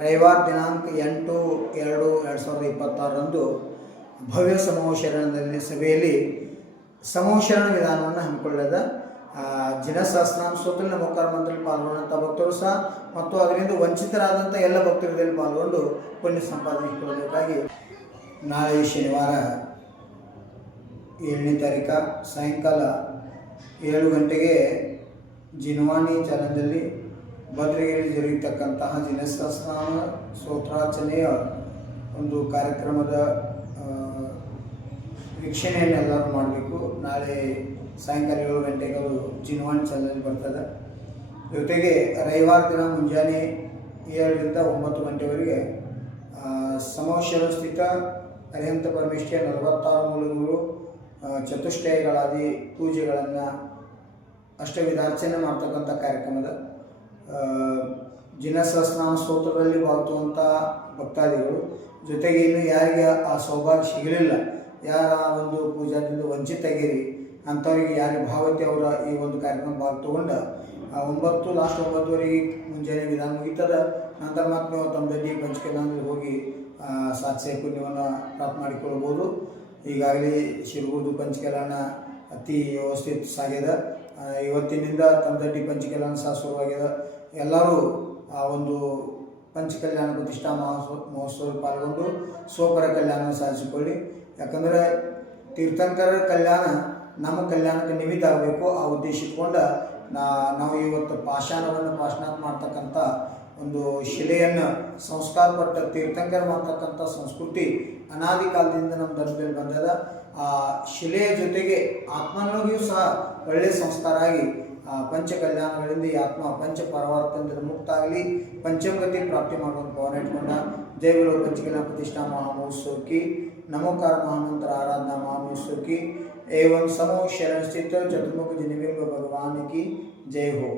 ರವಿವಾರ ದಿನಾಂಕ 8/2/2026 ಭವ್ಯ ಸಮೂಹಶರಣದಲ್ಲಿ ಸಭೆಯಲ್ಲಿ ಸಮೂಹಶರಣ ವಿಧಾನವನ್ನು ಹಮ್ಮಿಕೊಳ್ಳದ ಜಿನಸಹಸ್ರನಾಮ ಸ್ತೋತ್ರದಲ್ಲಿ ನಮೋಕಾರ ಮಂತ್ರದಲ್ಲಿ ಪಾಲ್ಗೊಂಡಂಥ ಭಕ್ತರು ಸಹ ಮತ್ತು ಅದರಿಂದ ವಂಚಿತರಾದಂಥ ಎಲ್ಲ ಭಕ್ತರು ಇದರಲ್ಲಿ ಪಾಲ್ಗೊಂಡು ಪುಣ್ಯ ಸಂಪಾದಿಸಿಕೊಳ್ಳಬೇಕಾಗಿ ನಾಳೆ ಶನಿವಾರ 7ನೇ ತಾರೀಕು ಸಾಯಂಕಾಲ 7 ಗಂಟೆಗೆ ಜಿನವಾಣಿ ಚಾನಲ್ನಲ್ಲಿ ಭದ್ರಗಿರಿಯಲ್ಲಿ ಜರುಗತಕ್ಕಂತಹ ಜಿನಸಹಸ್ರನಾಮ ಸ್ತೋತ್ರಾರ್ಚನೆಯ ಒಂದು ಕಾರ್ಯಕ್ರಮದ ವೀಕ್ಷಣೆಯನ್ನು ಎಲ್ಲರೂ ಮಾಡಬೇಕು. ನಾಳೆ ಸಾಯಂಕಾಲ 7 ಗಂಟೆಗೆ ಅದು ಜಿನವಾಣಿ ಚಾನಲ್ನಲ್ಲಿ ಬರ್ತದೆ. ಜೊತೆಗೆ ರವಿವಾರ ದಿನ ಮುಂಜಾನೆ 7ರಿಂದ 9 ಗಂಟೆವರೆಗೆ ಸಮೋಶರ ಸ್ಥಿತ ಅರಿಹಂತ ಪರಮೇಶ್ವರ 46 ಮೂಲಗಳು ಚತುಷ್ಟಯಗಳಾದಿ ಪೂಜೆಗಳನ್ನು ಅಷ್ಟವಿಧಾರ್ಚನೆ ಮಾಡ್ತಕ್ಕಂಥ ಕಾರ್ಯಕ್ರಮದ ಜಿನಸಹಸ್ರನಾಮ ಸ್ತೋತ್ರದಲ್ಲಿ ಭಾಗವಹಿಸುವಂಥ ಭಕ್ತಾದಿಗಳು, ಜೊತೆಗೆ ಇನ್ನು ಯಾರಿಗೆ ಆ ಸೌಭಾಗ್ಯ ಸಿಗಲಿಲ್ಲ, ಯಾರ ಒಂದು ಪೂಜಾದಿಂದ ವಂಚಿತಾಗಿರಿ ಅಂಥವ್ರಿಗೆ ಯಾರಿಗೆ ಭಾವತಿ ಅವರ ಈ ಒಂದು ಕಾರ್ಯಕ್ರಮ ಭಾಗ ತೊಗೊಂಡು 9:09ವರೆಗೆ ಮುಂಜಾನೆ ವಿಧಾನ ಮುಗಿತದ. ನಂತರ ಮತ್ತೆ ನೀವು ತಮ್ಮ ದಡ್ಡಿ ಪಂಚಕಲ್ಯಾಣದಲ್ಲಿ ಹೋಗಿ ಸಾತ್ಸೆ ಪುಣ್ಯವನ್ನು ಪ್ರಾಪ್ತ ಮಾಡಿಕೊಳ್ಬೋದು. ಈಗಾಗಲೇ ಶಿರಗುರ್ದು ಪಂಚಕಲ್ಯಾಣ ಅತಿ ವ್ಯವಸ್ಥಿತ ಸಾಗ್ಯದ. ಇವತ್ತಿನಿಂದ ತಮ್ಮ ದಡ್ಡಿ ಪಂಚಕಲ್ಯಾಣ ಸಹ ಶುರುವಾಗ್ಯದ. ಎಲ್ಲರೂ ಆ ಒಂದು ಪಂಚಕಲ್ಯಾಣ ಪ್ರತಿಷ್ಠಾ ಮಹೋತ್ಸವದಲ್ಲಿ ಪಾಲ್ಗೊಂಡು ಸ್ವಪರ ಕಲ್ಯಾಣ ಸಾಧಿಸಿಕೊಳ್ಳಿ. ಯಾಕಂದರೆ ತೀರ್ಥಂಕರರ ಕಲ್ಯಾಣ ನಮ್ಮ ಕಲ್ಯಾಣಕ್ಕೆ ನಿಮಿತ್ತ ಆಗಬೇಕು. ಆ ಉದ್ದೇಶ ಇಟ್ಕೊಂಡು ನಾವು ಇವತ್ತು ಪಾಷಾಣಾತ್ ಮಾಡ್ತಕ್ಕಂಥ ಒಂದು ಶಿಲೆಯನ್ನು ಸಂಸ್ಕಾರಪಟ್ಟ ತೀರ್ಥಂಕರ ಮಾಡ್ತಕ್ಕಂಥ ಸಂಸ್ಕೃತಿ ಅನಾದಿ ಕಾಲದಿಂದ ನಮ್ಮ ಧರ್ಮದಲ್ಲಿ ಬಂದದ. ಆ ಶಿಲೆಯ ಜೊತೆಗೆ ಆತ್ಮನಿಗೂ ಸಹ ಒಳ್ಳೆಯ ಸಂಸ್ಕಾರ ಆಗಿ ಪಂಚ ಕಲ್ಯಾಣಗಳಿಂದ ಈ ಆತ್ಮ ಪಂಚ ಪರಮಾರ್ಥದಿಂದ ಮುಕ್ತ ಆಗಲಿ, ಪಂಚಮಗತಿ ಪ್ರಾಪ್ತಿ ಮಾಡುವಂಥ ಭಾವನೆ ಇಟ್ಕೊಂಡ ಜಯಗುರು ಪಂಚಕಲ್ಯಾಣ ಪ್ರತಿಷ್ಠಾ ಮಹಾಮಹೋತ್ಸವ की नमोकार महामंत्र आराधना महामहोत्सव की एवं समूह शरण स्थित चतुर्मुख जिनबिंब भगवान की जय हो।